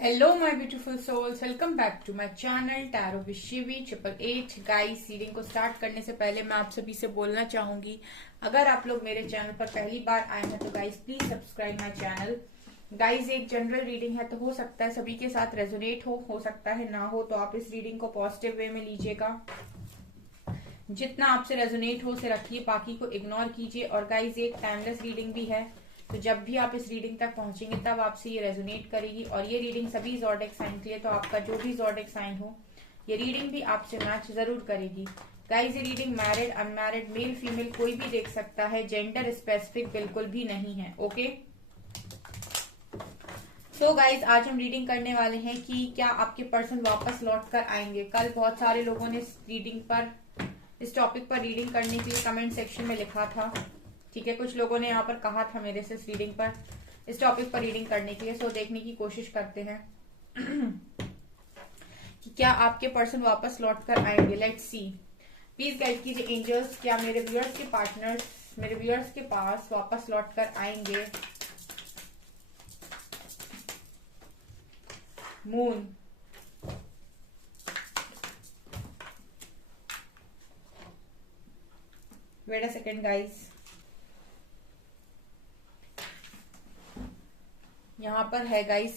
Hello my beautiful souls, welcome back to my channel tarot with Shivi 888। Guys, reading को start करने से पहले मैं आप सभी से बोलना चाहूंगी, अगर आप लोग मेरे चैनल पर पहली बार आए हैं तो guys please subscribe my channel. Guys, एक जनरल रीडिंग है तो हो सकता है सभी के साथ रेजोनेट हो सकता है ना हो, तो आप इस रीडिंग को पॉजिटिव वे में लीजिएगा। जितना आपसे रेजोनेट हो उसे रखिए, बाकी को इग्नोर कीजिए। और गाइस, एक टाइमलेस रीडिंग भी है, तो जब भी आप इस रीडिंग तक पहुंचेंगे तब आपसे ये रेजोनेट करेगी। और ये रीडिंग सभी ज़ोडिएक साइन के लिए, तो आपका जो भी ज़ोडिएक साइन हो ये रीडिंग भी आपसे मैच जरूर करेगी। गाइस, ये reading married unmarried male female कोई भी देख सकता है, जेंडर स्पेसिफिक बिल्कुल भी नहीं है। ओके, सो गाइज, आज हम रीडिंग करने वाले हैं कि क्या आपके पर्सन वापस लौट कर आएंगे। कल बहुत सारे लोगों ने इस टॉपिक पर रीडिंग करने के लिए कमेंट सेक्शन में लिखा था। ठीक है, कुछ लोगों ने यहाँ पर कहा था मेरे से इस टॉपिक पर रीडिंग करने के लिए। सो देखने की कोशिश करते हैं कि क्या आपके पर्सन वापस लौट कर आएंगे। लेट्स सी, प्लीज गाइड कीजिए एंजल्स, क्या मेरे व्यूअर्स के पार्टनर्स मेरे व्यूअर्स के पास वापस लौट कर आएंगे। Moon, wait a second guys, यहां पर है guys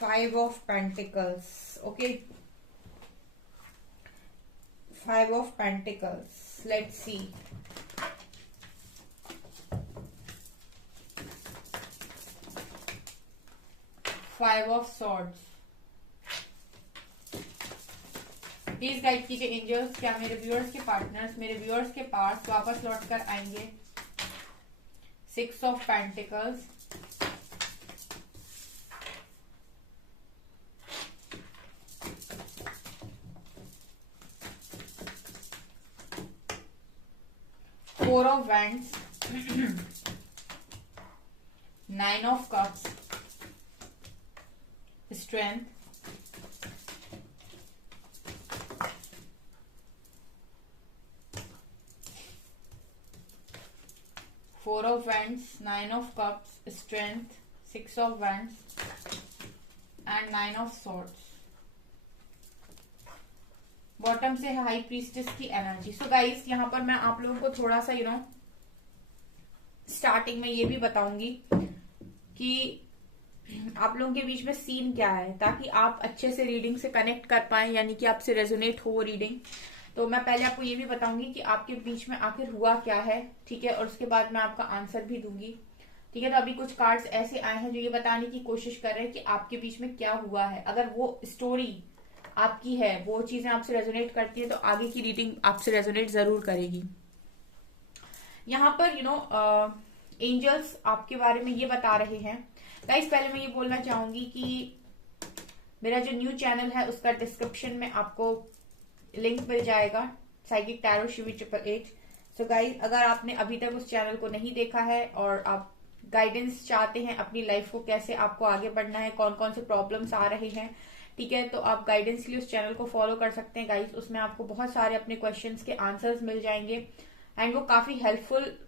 5 of pentacles. Okay, 5 of pentacles. Let's see, five of swords. Please guide कीजिए एंजल्स, क्या मेरे व्यूअर्स के पार्टनर्स मेरे व्यूअर्स के पास वापस लौट कर आएंगे। 6 of pentacles, 4 of wands, 9 of cups, strength, 4 of wands, 9 of cups, strength, 6 of wands and 9 of swords। Bottom से है हाई प्रीस्टेस की एनर्जी। सो गाइस, यहाँ पर मैं आप लोगों को थोड़ा सा स्टार्टिंग में ये भी बताऊंगी कि आप लोगों के बीच में सीन क्या है, ताकि आप अच्छे से रीडिंग से कनेक्ट कर पाए, यानी कि आपसे रेजोनेट हो रीडिंग। तो मैं पहले आपको ये भी बताऊंगी कि आपके बीच में आखिर हुआ क्या है, ठीक है, और उसके बाद मैं आपका आंसर भी दूंगी। ठीक है, तो अभी कुछ कार्ड्स ऐसे आए हैं जो ये बताने की कोशिश कर रहे हैं कि आपके बीच में क्या हुआ है। अगर वो स्टोरी आपकी है, वो चीजें आपसे रेजोनेट करती है, तो आगे की रीडिंग आपसे रेजोनेट जरूर करेगी। यहाँ पर एंजल्स आपके बारे में ये बता रहे हैं। गाइस, पहले मैं ये बोलना चाहूंगी कि मेरा जो न्यू चैनल है उसका डिस्क्रिप्शन में आपको लिंक मिल जाएगा, psychic tarot Shivi 888। So guys, अगर आपने अभी तक उस चैनल को नहीं देखा है और आप गाइडेंस चाहते हैं अपनी लाइफ को कैसे आपको आगे बढ़ना है, कौन कौन से प्रॉब्लम्स आ रहे हैं, ठीक है, तो आप गाइडेंस के लिए उस चैनल को फॉलो कर सकते हैं गाइस। उसमें आपको बहुत सारे अपने क्वेश्चंस के आंसर्स मिल जाएंगे एंड वो काफी हेल्पफुल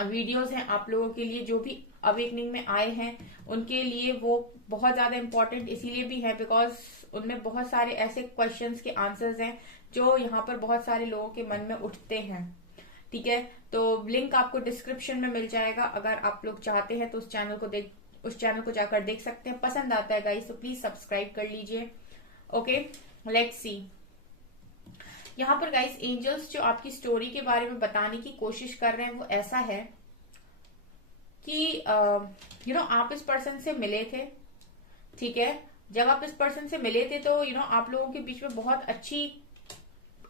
वीडियोस हैं आप लोगों के लिए। जो भी अवेकनिंग में आए हैं उनके लिए वो बहुत ज्यादा इंपॉर्टेंट इसीलिए भी है बिकॉज उनमें बहुत सारे ऐसे क्वेश्चंस के आंसर्स हैं जो यहाँ पर बहुत सारे लोगों के मन में उठते हैं। ठीक है, तो लिंक आपको डिस्क्रिप्शन में मिल जाएगा, अगर आप लोग चाहते हैं तो उस चैनल को जाकर देख सकते हैं। पसंद आता है गाइस तो प्लीज सब्सक्राइब कर लीजिए। ओके, लेट्स सी, यहाँ पर गाइस एंजल्स जो आपकी स्टोरी के बारे में बताने की कोशिश कर रहे हैं वो ऐसा है कि आप इस पर्सन से मिले थे। ठीक है, जब आप इस पर्सन से मिले थे तो आप लोगों के बीच में बहुत अच्छी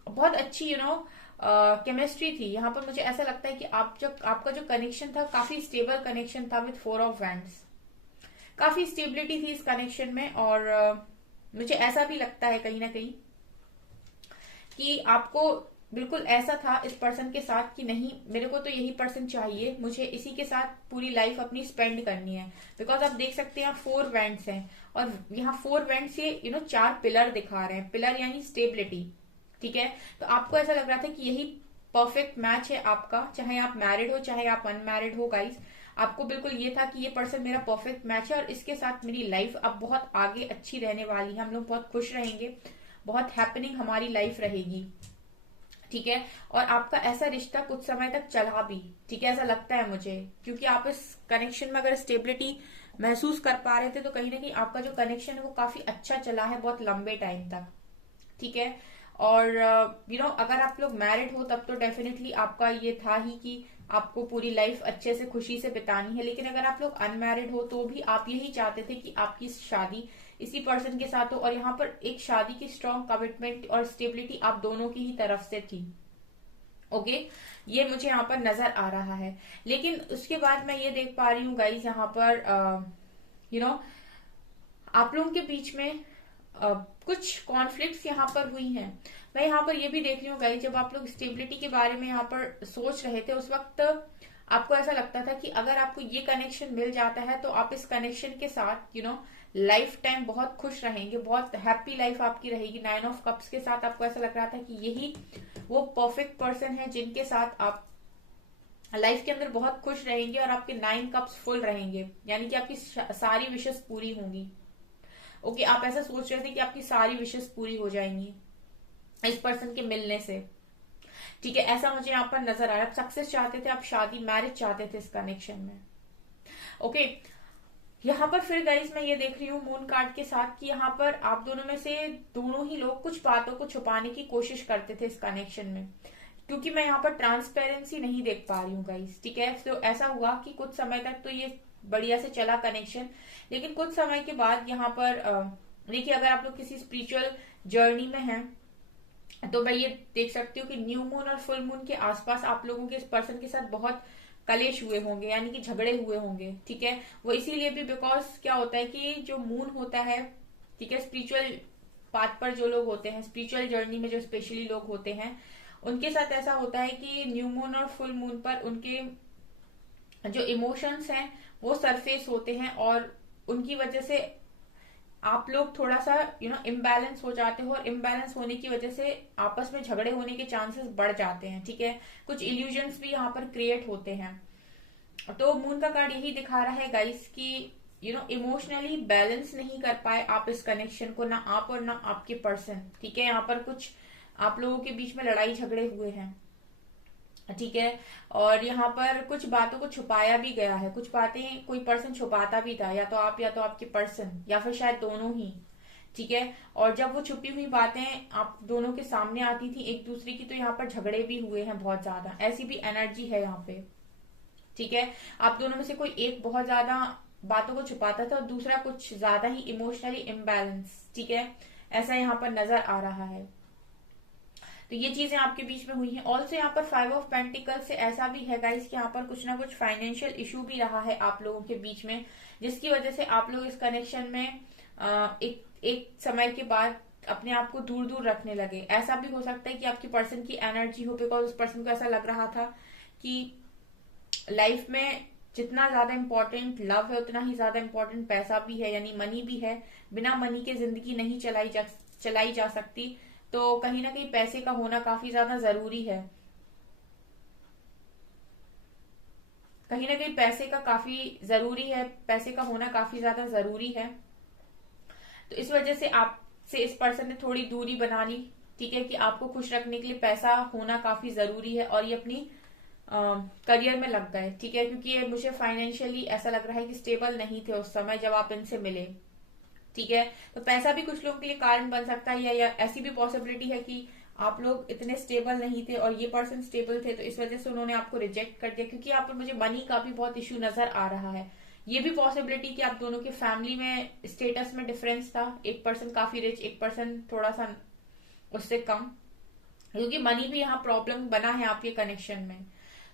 केमिस्ट्री थी। यहाँ पर मुझे ऐसा लगता है कि आपका जो कनेक्शन था काफी स्टेबल कनेक्शन था विथ 4 ऑफ वैंड्स। काफी स्टेबिलिटी थी इस कनेक्शन में, और मुझे ऐसा भी लगता है कहीं ना कहीं कि आपको बिल्कुल ऐसा था इस पर्सन के साथ कि नहीं, मेरे को तो यही पर्सन चाहिए, मुझे इसी के साथ पूरी लाइफ अपनी स्पेंड करनी है। बिकॉज आप देख सकते हैं 4 वेंट्स हैं और यहाँ 4 वेंट्स ये 4 पिलर दिखा रहे हैं। पिलर यानी स्टेबिलिटी। ठीक है, तो आपको ऐसा लग रहा था कि यही परफेक्ट मैच है आपका, चाहे आप मैरिड हो चाहे आप अनमैरिड हो गाइस। आपको बिल्कुल ये था कि ये पर्सन मेरा परफेक्ट मैच है और इसके साथ मेरी लाइफ अब बहुत आगे अच्छी रहने वाली है, हम लोग बहुत खुश रहेंगे, बहुत हैपनिंग हमारी लाइफ रहेगी, ठीक है। और आपका ऐसा रिश्ता कुछ समय तक चला भी, ठीक है, ऐसा लगता है मुझे, क्योंकि आप इस कनेक्शन में अगर स्टेबिलिटी महसूस कर पा रहे थे तो कहीं ना कहीं आपका जो कनेक्शन है वो काफी अच्छा चला है बहुत लंबे टाइम तक, ठीक है। और अगर आप लोग मैरिड हो तब तो डेफिनेटली आपका ये था ही कि आपको पूरी लाइफ अच्छे से खुशी से बितानी है, लेकिन अगर आप लोग अनमैरिड हो तो भी आप यही चाहते थे कि आपकी शादी इसी पर्सन के साथ हो, और यहाँ पर एक शादी की स्ट्रॉन्ग कमिटमेंट और स्टेबिलिटी आप दोनों की ही तरफ से थी, ओके। ये मुझे यहाँ पर नजर आ रहा है। लेकिन उसके बाद मैं ये देख पा रही हूँ गाइज यहाँ पर आप लोगों के बीच में कुछ कॉन्फ्लिक्ट्स यहाँ पर हुई हैं। मैं यहाँ पर ये भी देख रही हूँ गाइस, जब आप लोग स्टेबिलिटी के बारे में यहाँ पर सोच रहे थे उस वक्त आपको ऐसा लगता था कि अगर आपको ये कनेक्शन मिल जाता है तो आप इस कनेक्शन के साथ लाइफ टाइम बहुत खुश रहेंगे, बहुत हैप्पी लाइफ आपकी रहेगी। 9 ऑफ कप्स के साथ आपको ऐसा लग रहा था कि यही वो परफेक्ट पर्सन है जिनके साथ आप लाइफ के अंदर बहुत खुश रहेंगे और आपके 9 कप्स फुल रहेंगे, यानी कि आपकी सारी विशेष पूरी होंगी, ओके। आप ऐसा सोच रहे थे कि आपकी सारी विशेष पूरी हो जाएंगी इस पर्सन के मिलने से, ठीक है, ऐसा मुझे यहाँ पर नजर आ रहा है। आप सक्सेस चाहते थे, आप शादी मैरिज चाहते थे इस कनेक्शन में, ओके। यहाँ पर फिर गाइस मैं ये देख रही हूँ मून कार्ड के साथ कि यहाँ पर आप दोनों में से दोनों ही लोग कुछ बातों को छुपाने की कोशिश करते थे इस कनेक्शन में, क्योंकि मैं यहाँ पर ट्रांसपेरेंसी नहीं देख पा रही हूँ गाइस, ठीक है। तो ऐसा हुआ कि कुछ समय तक तो ये बढ़िया से चला कनेक्शन, लेकिन कुछ समय के बाद यहाँ पर देखिए, अगर आप लोग किसी स्पिरिचुअल जर्नी में हैं तो मैं ये देख सकती हूँ कि न्यू मून और फुल मून के आसपास आप लोगों के इस पर्सन के साथ बहुत कलेश हुए होंगे, यानी कि झगड़े हुए होंगे, ठीक है। वो इसीलिए भी बिकॉज क्या होता है कि जो मून होता है, ठीक है, स्पिरिचुअल पाथ पर जो लोग होते हैं, स्पिरिचुअल जर्नी में जो स्पेशली लोग होते हैं, उनके साथ ऐसा होता है कि न्यू मून और फुल मून पर उनके जो इमोशंस हैं वो सरफेस होते हैं और उनकी वजह से आप लोग थोड़ा सा इम्बैलेंस हो जाते हो, और इम्बैलेंस होने की वजह से आपस में झगड़े होने के चांसेस बढ़ जाते हैं, ठीक है। कुछ इल्यूजन्स भी यहाँ पर क्रिएट होते हैं। तो मून का कार्ड यही दिखा रहा है गाइस कि इमोशनली बैलेंस नहीं कर पाए आप इस कनेक्शन को, ना आप और ना आपके पर्सन, ठीक है। यहाँ पर कुछ आप लोगों के बीच में लड़ाई झगड़े हुए हैं, ठीक है। और यहाँ पर कुछ बातों को छुपाया भी गया है, कुछ बातें कोई पर्सन छुपाता भी था, या तो आप या तो आपके पर्सन, या फिर शायद दोनों ही, ठीक है। और जब वो छुपी हुई बातें आप दोनों के सामने आती थी एक दूसरे की, तो यहाँ पर झगड़े भी हुए हैं बहुत ज्यादा, ऐसी भी एनर्जी है यहाँ पे, ठीक है। आप दोनों में से कोई एक बहुत ज्यादा बातों को छुपाता था और दूसरा कुछ ज्यादा ही इमोशनली इम्बैलेंस, ठीक है, ऐसा यहाँ पर नजर आ रहा है। तो ये चीजें आपके बीच में हुई हैं। ऑल्सो यहाँ पर 5 ऑफ पेंटिकल से ऐसा भी है गाइस कि यहाँ पर कुछ ना कुछ फाइनेंशियल इशू भी रहा है आप लोगों के बीच में, जिसकी वजह से आप लोग इस कनेक्शन में एक समय के बाद अपने आप को दूर दूर रखने लगे। ऐसा भी हो सकता है कि आपकी पर्सन की एनर्जी हो, बिकॉज उस पर्सन को ऐसा लग रहा था कि लाइफ में जितना ज्यादा इम्पोर्टेंट लव है उतना ही ज्यादा इम्पोर्टेंट पैसा भी है, यानी मनी भी है। बिना मनी के जिंदगी नहीं चलाई जा सकती, तो कहीं ना कहीं पैसे का होना काफी ज्यादा जरूरी है, कहीं ना कहीं पैसे का काफी जरूरी है, पैसे का होना काफी ज्यादा जरूरी है। तो इस वजह से आपसे इस पर्सन ने थोड़ी दूरी बना ली, ठीक है, कि आपको खुश रखने के लिए पैसा होना काफी जरूरी है, और ये अपनी करियर में लग गए, ठीक है, क्योंकि ये मुझे फाइनेंशियली ऐसा लग रहा है कि स्टेबल नहीं थे उस समय जब आप इनसे मिले, ठीक है। तो पैसा भी कुछ लोगों के लिए कारण बन सकता है, या ऐसी भी पॉसिबिलिटी है कि आप लोग इतने स्टेबल नहीं थे और ये पर्सन स्टेबल थे, तो इस वजह से उन्होंने आपको रिजेक्ट कर दिया, क्योंकि यहाँ पर मुझे मनी का भी बहुत इश्यू नजर आ रहा है। ये भी पॉसिबिलिटी कि आप दोनों के फैमिली में स्टेटस में डिफरेंस था, एक पर्सन काफी रिच, एक पर्सन थोड़ा सा उससे कम, क्योंकि मनी भी यहाँ प्रॉब्लम बना है आपके कनेक्शन में।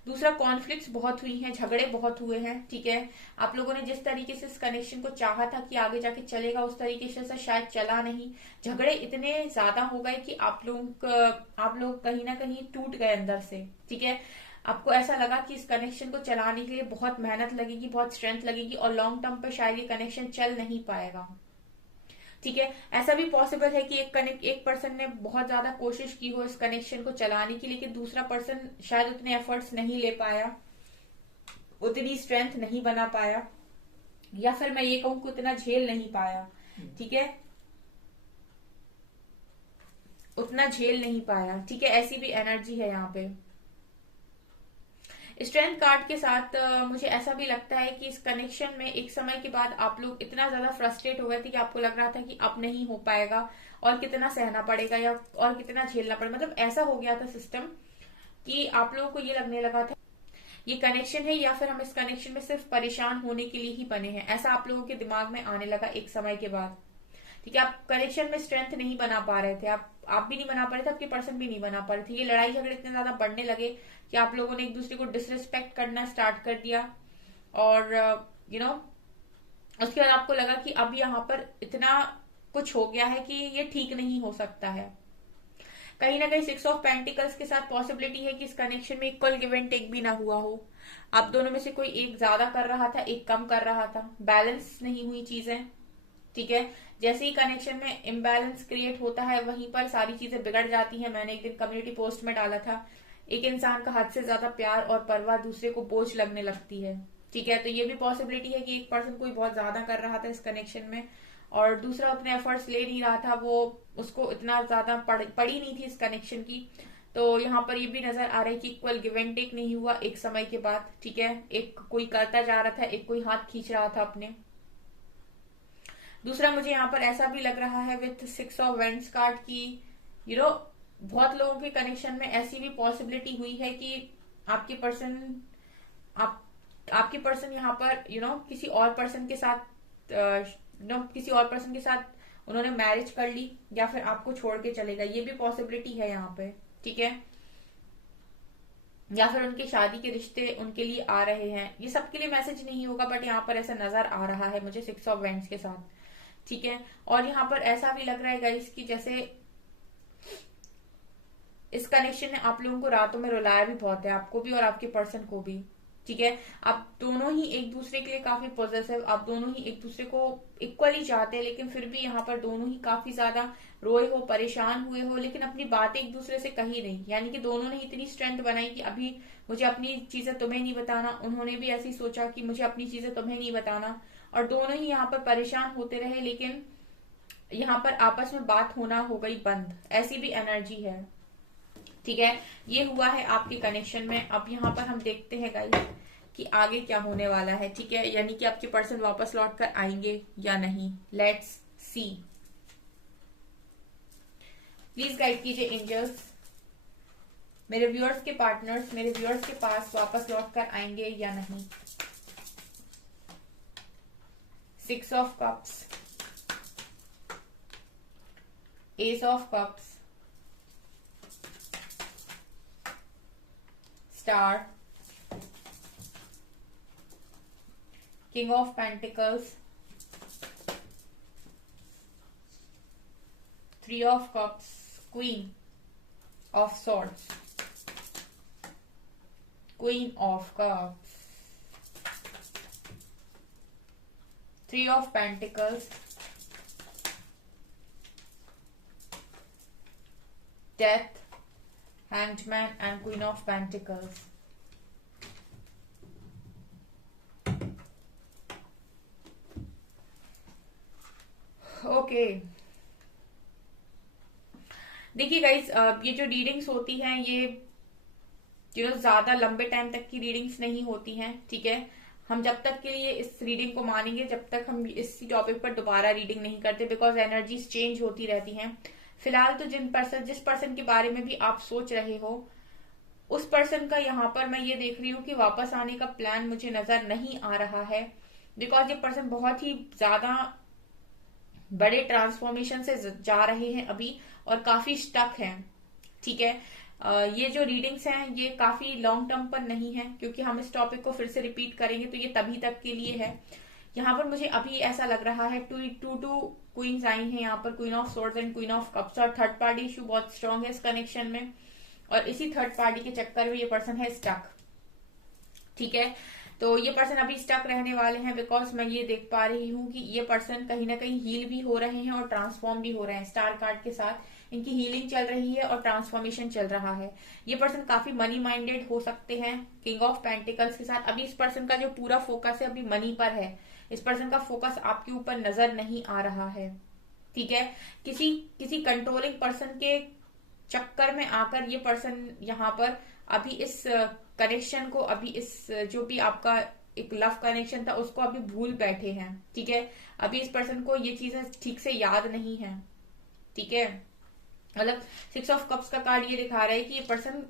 दूसरा, कॉन्फ्लिक्ट्स बहुत हुई हैं, झगड़े बहुत हुए हैं, ठीक है। आप लोगों ने जिस तरीके से इस कनेक्शन को चाहा था कि आगे जाके चलेगा, उस तरीके से शायद चला नहीं। झगड़े इतने ज्यादा हो गए कि आप लोग कहीं ना कहीं टूट गए अंदर से, ठीक है। आपको ऐसा लगा कि इस कनेक्शन को चलाने के लिए बहुत मेहनत लगेगी, बहुत स्ट्रेंथ लगेगी, और लॉन्ग टर्म पे शायद ये कनेक्शन चल नहीं पाएगा, ठीक है। ऐसा भी पॉसिबल है कि एक पर्सन ने बहुत ज्यादा कोशिश की हो इस कनेक्शन को चलाने की, लेकिन दूसरा पर्सन शायद उतने एफर्ट्स नहीं ले पाया, उतनी स्ट्रेंथ नहीं बना पाया, या फिर मैं ये कहूं कि उतना झेल नहीं पाया, ठीक है, उतना झेल नहीं पाया, ठीक है, ऐसी भी एनर्जी है यहाँ पे। स्ट्रेंथ कार्ड के साथ मुझे ऐसा भी लगता है कि इस कनेक्शन में एक समय के बाद आप लोग इतना ज्यादा फ्रस्ट्रेट हो गए थे कि आपको लग रहा था कि अब नहीं हो पाएगा, और कितना सहना पड़ेगा या और कितना झेलना पड़ेगा, मतलब ऐसा हो गया था सिस्टम कि आप लोगों को ये लगने लगा था ये कनेक्शन है या फिर हम इस कनेक्शन में सिर्फ परेशान होने के लिए ही बने हैं, ऐसा आप लोगों के दिमाग में आने लगा एक समय के बाद, ठीक है। आप कनेक्शन में स्ट्रेंथ नहीं बना पा रहे थे, आप भी नहीं बना पा रहे थे, आपके पर्सन भी नहीं बना पा रहे थे, ये लड़ाई झगड़े इतने ज्यादा बढ़ने लगे कि आप लोगों ने एक दूसरे को डिसरिस्पेक्ट करना स्टार्ट कर दिया, और यू नो उसके बाद आपको लगा कि अब यहाँ पर इतना कुछ हो गया है कि ये ठीक नहीं हो सकता है। कहीं ना कहीं 6 ऑफ पेंटिकल्स के साथ पॉसिबिलिटी है कि इस कनेक्शन में इक्वल गिव एंड टेक भी ना हुआ हो, आप दोनों में से कोई एक ज्यादा कर रहा था, एक कम कर रहा था, बैलेंस नहीं हुई चीजें, ठीक है। जैसे ही कनेक्शन में इम्बैलेंस क्रिएट होता है वहीं पर सारी चीजें बिगड़ जाती हैं। मैंने एक दिन कम्युनिटी पोस्ट में डाला था, एक इंसान का हद से ज्यादा प्यार और परवाह दूसरे को बोझ लगने लगती है, ठीक है। तो ये भी पॉसिबिलिटी है कि एक पर्सन कोई बहुत ज्यादा कर रहा था इस कनेक्शन में, और दूसरा उतने एफर्ट्स ले नहीं रहा था, वो उसको इतना ज्यादा पड़ी नहीं थी इस कनेक्शन की। तो यहाँ पर ये भी नजर आ रहा है कि इक्वल गिव एंड टेक नहीं हुआ एक समय के बाद, ठीक है। एक कोई करता जा रहा था, एक कोई हाथ खींच रहा था अपने। दूसरा मुझे यहाँ पर ऐसा भी लग रहा है विथ 6 ऑफ वेंट्स कार्ड की बहुत लोगों के कनेक्शन में ऐसी भी पॉसिबिलिटी हुई है कि आपके पर्सन आपके पर्सन यहाँ पर किसी और पर्सन के साथ किसी और पर्सन के साथ उन्होंने मैरिज कर ली, या फिर आपको छोड़ के चलेगा, ये भी पॉसिबिलिटी है यहाँ पे, ठीक है। या फिर उनकी शादी के रिश्ते उनके लिए आ रहे हैं, ये सबके लिए मैसेज नहीं होगा बट यहाँ पर ऐसा नजर आ रहा है मुझे 6 ऑफ वेंट्स के साथ, ठीक है। और यहाँ पर ऐसा भी लग रहा है गाइस कि जैसे इस कनेक्शन ने आप लोगों को रातों में रुलाया भी बहुत है, आपको भी और आपके पर्सन को भी, ठीक है। आप दोनों ही एक दूसरे के लिए काफी पॉजिटिव, आप दोनों ही एक दूसरे को इक्वली चाहते हैं, लेकिन फिर भी यहाँ पर दोनों ही काफी ज्यादा रोए हो, परेशान हुए हो, लेकिन अपनी बातें एक दूसरे से कही नहीं। यानी कि दोनों ने इतनी स्ट्रेंथ बनाई कि अभी मुझे अपनी चीजें तुम्हें नहीं बताना, उन्होंने भी ऐसी सोचा कि मुझे अपनी चीजें तुम्हें नहीं बताना, और दोनों ही यहाँ पर परेशान होते रहे, लेकिन यहाँ पर आपस में बात होना हो गई बंद, ऐसी भी एनर्जी है, ठीक है। ये हुआ है आपके कनेक्शन में। अब यहाँ पर हम देखते हैं गाइस कि आगे क्या होने वाला है, ठीक है, यानी कि आपके पर्सन वापस लौट कर आएंगे या नहीं। लेट्स सी, प्लीज गाइड कीजिए एंजल्स, मेरे व्यूअर्स के पार्टनर्स मेरे व्यूअर्स के पास वापस लौट कर आएंगे या नहीं। 6 of cups, S of cups, star, king of pentacles, 3 of cups, queen of swords, queen of cups, 3 of pentacles, death, hanged man and queen of pentacles. Okay, देखिए गाइस, ये जो रीडिंग्स होती हैं ये ज्यादा लंबे टाइम तक की रीडिंग्स नहीं होती हैं, ठीक है। हम जब तक के लिए इस रीडिंग को मानेंगे जब तक हम इसी टॉपिक पर दोबारा रीडिंग नहीं करते, बिकॉज एनर्जीज चेंज होती रहती हैं। फिलहाल तो जिस पर्सन के बारे में भी आप सोच रहे हो उस पर्सन का यहाँ पर मैं ये देख रही हूँ कि वापस आने का प्लान मुझे नजर नहीं आ रहा है, बिकॉज ये पर्सन बहुत ही ज्यादा बड़े ट्रांसफॉर्मेशन से जा रहे हैं अभी और काफी स्टक हैं, ठीक है। ये जो रीडिंग्स हैं ये काफी लॉन्ग टर्म पर नहीं है, क्योंकि हम इस टॉपिक को फिर से रिपीट करेंगे तो ये तभी तक के लिए है। यहाँ पर मुझे अभी ऐसा लग रहा है टू क्वींस आई हैं यहाँ पर, queen of swords and queen of cups, और थर्ड पार्टी इशू बहुत स्ट्रांग है इस कनेक्शन में, और इसी थर्ड पार्टी के चक्कर में ये पर्सन है स्टक, ठीक है। तो ये पर्सन अभी स्टक रहने वाले हैं, बिकॉज मैं ये देख पा रही हूँ कि ये पर्सन कहीं ना कहीं हील भी हो रहे हैं और ट्रांसफॉर्म भी हो रहे हैं। स्टार कार्ड के साथ इनकी हीलिंग चल रही है और ट्रांसफॉर्मेशन चल रहा है। ये पर्सन काफी मनी माइंडेड हो सकते हैं किंग ऑफ पेंटिकल्स के साथ। अभी इस पर्सन का जो पूरा फोकस है अभी मनी पर है। इस पर्सन का फोकस आपके ऊपर नजर नहीं आ रहा है, ठीक है। किसी किसी कंट्रोलिंग पर्सन के चक्कर में आकर ये पर्सन यहाँ पर अभी इस कनेक्शन को, अभी इस जो भी आपका एक लव कनेक्शन था उसको अभी भूल बैठे हैं, ठीक है। अभी इस पर्सन को ये चीजें ठीक से याद नहीं है, ठीक है। मतलब 6 ऑफ कप्स का कार्ड ये दिखा रहा है कि ये पर्सन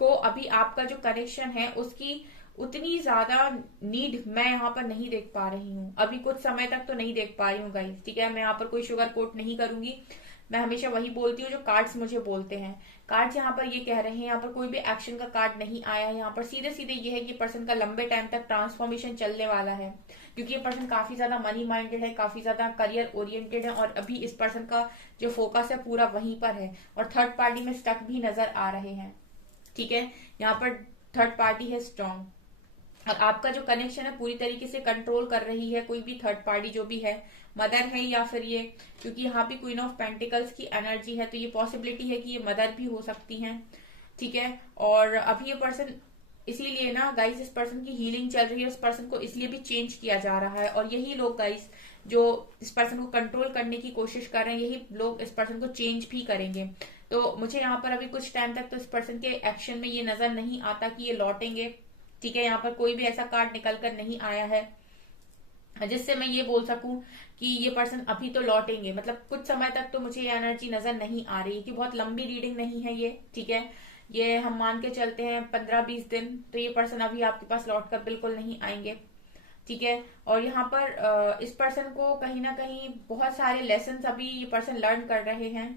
को अभी आपका जो कनेक्शन है उसकी उतनी ज्यादा नीड मैं यहाँ पर नहीं देख पा रही हूँ। अभी कुछ समय तक तो नहीं देख पा रही हूँ गाइस, ठीक है। मैं यहाँ पर कोई शुगर कोट नहीं करूंगी, मैं हमेशा वही बोलती हूँ जो कार्ड्स मुझे बोलते हैं। कार्ड्स यहाँ पर ये कह रहे हैं, यहाँ पर कोई भी एक्शन का कार्ड नहीं आया है। यहाँ पर सीधे सीधे ये है कि पर्सन का लंबे टाइम तक ट्रांसफॉर्मेशन चलने वाला है, क्योंकि ये पर्सन काफी ज्यादा मनी माइंडेड है, काफी ज्यादा करियर ओरिएंटेड है और अभी इस पर्सन का जो फोकस है पूरा वहीं पर है और थर्ड पार्टी में स्टक भी नजर आ रहे हैं, ठीक है। यहाँ पर थर्ड पार्टी है स्ट्रॉन्ग और आपका जो कनेक्शन है पूरी तरीके से कंट्रोल कर रही है कोई भी थर्ड पार्टी जो भी है, मदर है या फिर ये, क्योंकि यहाँ भी क्वीन ऑफ पेंटिकल्स की एनर्जी है तो ये पॉसिबिलिटी है कि ये मदर भी हो सकती हैं, ठीक है। और अभी ये पर्सन इसीलिए ना गाइस इस पर्सन की हीलिंग चल रही है, उस पर्सन को इसलिए भी चेंज किया जा रहा है और यही लोग गाइस जो इस पर्सन को कंट्रोल करने की कोशिश कर रहे हैं यही लोग इस पर्सन को चेंज भी करेंगे। तो मुझे यहाँ पर अभी कुछ टाइम तक तो इस पर्सन के एक्शन में ये नजर नहीं आता कि ये लौटेंगे, ठीक है। यहाँ पर कोई भी ऐसा कार्ड निकल कर नहीं आया है जिससे मैं ये बोल सकूं कि ये पर्सन अभी तो लौटेंगे। मतलब कुछ समय तक तो मुझे ये एनर्जी नजर नहीं आ रही कि बहुत लंबी रीडिंग नहीं है ये, ठीक है। ये हम मान के चलते हैं 15-20 दिन, तो ये पर्सन अभी आपके पास लौट कर बिल्कुल नहीं आएंगे, ठीक है। और यहाँ पर इस पर्सन को कहीं ना कहीं बहुत सारे लेसन अभी ये पर्सन लर्न कर रहे हैं,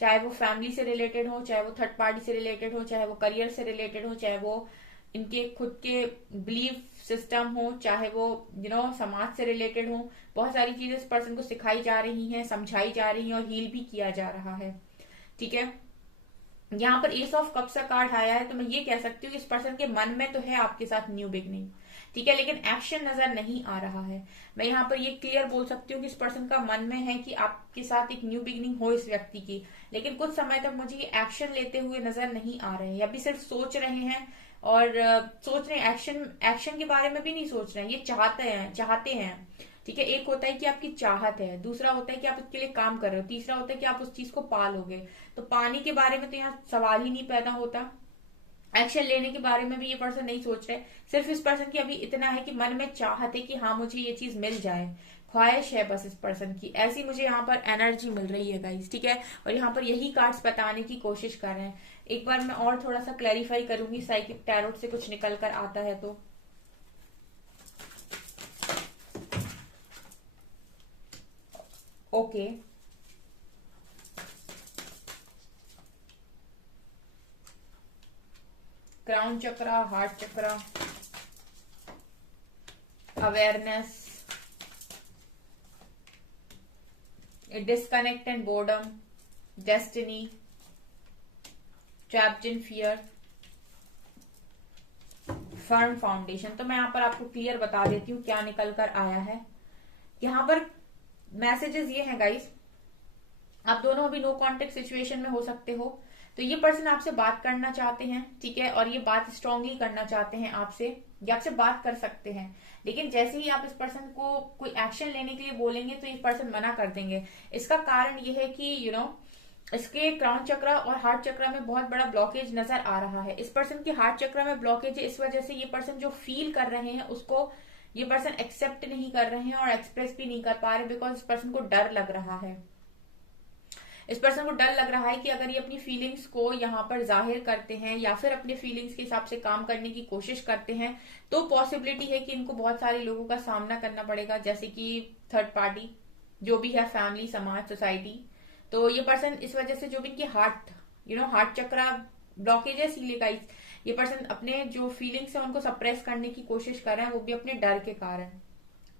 चाहे वो फैमिली से रिलेटेड हो, चाहे वो थर्ड पार्टी से रिलेटेड हो, चाहे वो करियर से रिलेटेड हो, चाहे वो इनके खुद के बिलीफ सिस्टम हो, चाहे वो समाज से रिलेटेड हो। बहुत सारी चीजें इस पर्सन को सिखाई जा रही हैं, समझाई जा रही हैं और हील भी किया जा रहा है, ठीक है। यहाँ पर एस ऑफ कप्स का कार्ड आया है तो मैं ये कह सकती हूँ इस पर्सन के मन में तो है आपके साथ न्यू बिगनिंग, ठीक है, लेकिन एक्शन नजर नहीं आ रहा है। मैं यहाँ पर ये क्लियर बोल सकती हूँ कि इस पर्सन का मन में है कि आपके साथ एक न्यू बिगनिंग हो इस व्यक्ति की, लेकिन कुछ समय तक मुझे ये एक्शन लेते हुए नजर नहीं आ रहे हैं। अभी सिर्फ सोच रहे हैं और सोच रहे हैं, एक्शन के बारे में भी नहीं सोच रहे हैं, ये चाहते हैं, ठीक है। एक होता है कि आपकी चाहत है, दूसरा होता है कि आप उसके लिए काम कर रहे हो, तीसरा होता है कि आप उस चीज को पालोगे। तो पाने के बारे में तो यहाँ सवाल ही नहीं पैदा होता। एक्शन लेने के बारे में भी ये पर्सन नहीं सोच रहे। सिर्फ इस पर्सन की अभी इतना है कि मन में चाहत है कि हाँ मुझे ये चीज मिल जाए, ख्वाहिश है बस इस पर्सन की, ऐसी मुझे यहाँ पर एनर्जी मिल रही है गाइस, ठीक है। और यहाँ पर यही कार्ड्स बताने की कोशिश कर रहे हैं। एक बार मैं और थोड़ा सा क्लैरिफाई करूंगी, साइकिक टैरोट से कुछ निकल कर आता है तो। Okay, crown chakra, heart chakra, awareness, disconnect and boredom, destiny, trapped in fear, firm foundation. तो मैं यहाँ पर आपको क्लियर बता देती हूँ क्या निकल कर आया है। यहाँ पर मैसेजेस ये हैं गाइस, आप दोनों अभी नो कॉन्टेक्ट सिचुएशन में हो सकते हो, तो ये पर्सन आपसे बात करना चाहते हैं, ठीक है, और ये बात स्ट्रांगली करना चाहते हैं आपसे, ये आपसे बात कर सकते हैं, लेकिन जैसे ही आप इस पर्सन को कोई एक्शन लेने के लिए बोलेंगे तो ये पर्सन मना कर देंगे। इसका कारण ये है कि इसके क्राउन चक्रा और हार्ट चक्रा में बहुत बड़ा ब्लॉकेज नजर आ रहा है। इस पर्सन के हार्ट चक्रा में ब्लॉकेज है, इस वजह से ये पर्सन जो फील कर रहे हैं उसको ये पर्सन एक्सेप्ट नहीं कर रहे हैं और एक्सप्रेस भी नहीं कर पा रहे, बिकॉज इस पर्सन को डर लग रहा है। इस पर्सन को डर लग रहा है कि अगर ये अपनी फीलिंग्स को यहाँ पर जाहिर करते हैं या फिर अपने फीलिंग्स के हिसाब से काम करने की कोशिश करते हैं तो पॉसिबिलिटी है कि इनको बहुत सारे लोगों का सामना करना पड़ेगा, जैसे कि थर्ड पार्टी जो भी है, फैमिली, समाज, सोसाइटी। तो ये पर्सन इस वजह से जो भी इनके हार्ट चक्रा ब्लॉकेज है, इसीलिए गाइस ये पर्सन अपने जो फीलिंग्स है उनको सप्रेस करने की कोशिश कर रहे हैं, वो भी अपने डर के कारण,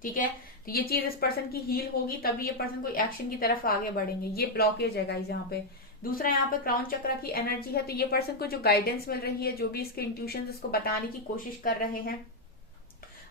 ठीक है। तो ये चीज इस पर्सन की हील होगी तभी ये पर्सन कोई एक्शन की तरफ आगे बढ़ेंगे। ये ब्लॉकेज है गाइस यहाँ पे। दूसरा यहाँ पे क्राउन चक्र की एनर्जी है, तो ये पर्सन को जो गाइडेंस मिल रही है, जो भी इसके इंट्यूशन इसको बताने की कोशिश कर रहे हैं,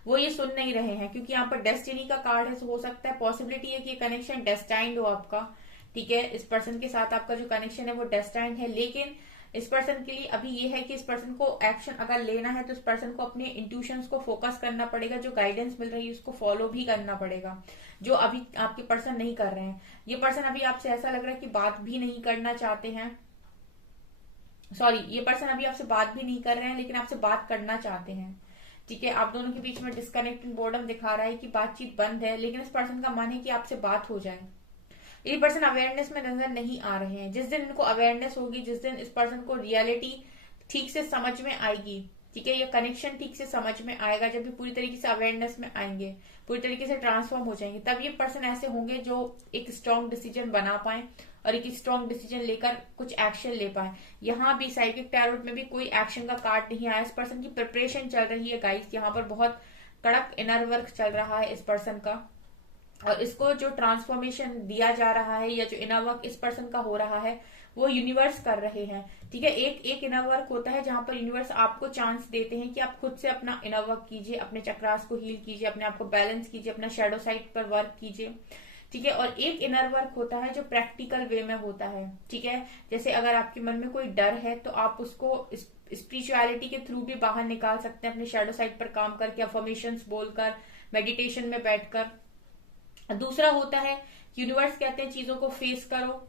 वो ये सुन नहीं रहे हैं, क्योंकि यहाँ पर डेस्टिनी का कार्ड है। तो हो सकता है, पॉसिबिलिटी है कि ये कनेक्शन डेस्टाइंड हो आपका, ठीक है। इस पर्सन के साथ आपका जो कनेक्शन है वो डेस्टाइंड है, लेकिन इस पर्सन के लिए अभी ये है कि इस पर्सन को एक्शन अगर लेना है तो इस पर्सन को अपने इंट्यूशंस को फोकस करना पड़ेगा, जो गाइडेंस मिल रही है उसको फॉलो भी करना पड़ेगा, जो अभी आपके पर्सन नहीं कर रहे हैं। ये पर्सन अभी आपसे ऐसा लग रहा है कि बात भी नहीं करना चाहते हैं, सॉरी, ये पर्सन अभी आपसे बात भी नहीं कर रहे हैं लेकिन आपसे बात करना चाहते हैं, ठीक है। आप दोनों के बीच में डिस्कनेक्टेड बोर्डम दिखा रहा है कि बातचीत बंद है, लेकिन इस पर्सन का मन है कि आपसे बात हो जाए। ये पर्सन अवेयरनेस में नजर नहीं आ रहे हैं। जिस दिन इनको अवेयरनेस होगी, जिस दिन इस पर्सन को रियलिटी ठीक से समझ में आएगी, ठीक है, ये कनेक्शन ठीक से समझ में आएगा, जब भी पूरी तरीके से अवेयरनेस में आएंगे, पूरी तरीके से ट्रांसफॉर्म हो जाएंगे, तब ये पर्सन ऐसे होंगे जो एक स्ट्रॉन्ग डिसीजन बना पाए और एक स्ट्रॉन्ग डिसीजन लेकर कुछ एक्शन ले पाए। यहाँ भी साइकिक टैरोट में भी कोई एक्शन का कार्ड नहीं आया। इस पर्सन की प्रिपरेशन चल रही है गाइस, यहाँ पर बहुत कड़क इनर वर्क चल रहा है इस पर्सन का, और इसको जो ट्रांसफॉर्मेशन दिया जा रहा है या जो इनर वर्क इस पर्सन का हो रहा है वो यूनिवर्स कर रहे हैं, ठीक है। एक इनर वर्क होता है जहां पर यूनिवर्स आपको चांस देते हैं कि आप खुद से अपना इनर वर्क कीजिए, अपने चक्रास को हील कीजिए, अपने आप को बैलेंस कीजिए, अपना शैडो साइड पर वर्क कीजिए, ठीक है। और एक इनर वर्क होता है जो प्रैक्टिकल वे में होता है, ठीक है। जैसे अगर आपके मन में कोई डर है तो आप उसको स्पिरिचुअलिटी के थ्रू भी बाहर निकाल सकते हैं, अपने शैडो साइड पर काम करके, अफर्मेशंस बोलकर, मेडिटेशन में बैठकर। दूसरा होता है यूनिवर्स कहते हैं चीजों को फेस करो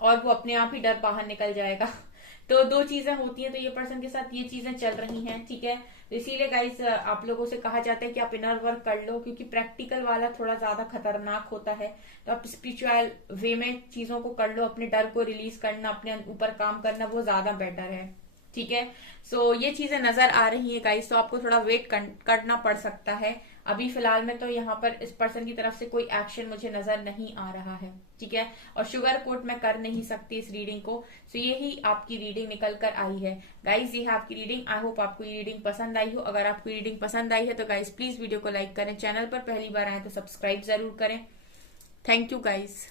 और वो अपने आप ही डर बाहर निकल जाएगा। तो दो चीजें होती हैं, तो ये पर्सन के साथ ये चीजें चल रही हैं, ठीक है। तो इसीलिए गाइस आप लोगों से कहा जाता है कि आप इनर वर्क कर लो, क्योंकि प्रैक्टिकल वाला थोड़ा ज्यादा खतरनाक होता है। तो आप स्पिरिचुअल वे में चीजों को कर लो, अपने डर को रिलीज करना, अपने ऊपर काम करना, वो ज्यादा बेटर है, ठीक है। सो ये चीजें नजर आ रही है गाइस, तो आपको थोड़ा वेट करना पड़ सकता है। अभी फिलहाल में तो यहाँ पर इस पर्सन की तरफ से कोई एक्शन मुझे नजर नहीं आ रहा है, ठीक है। और शुगर कोट मैं कर नहीं सकती इस रीडिंग को। सो यही आपकी रीडिंग निकल कर आई है गाइस, ये है आपकी रीडिंग। आई होप आपको ये रीडिंग पसंद आई हो। अगर आपको ये रीडिंग पसंद आई है तो गाइस प्लीज वीडियो को लाइक करें, चैनल पर पहली बार आए तो सब्सक्राइब जरूर करें। Thank you guys.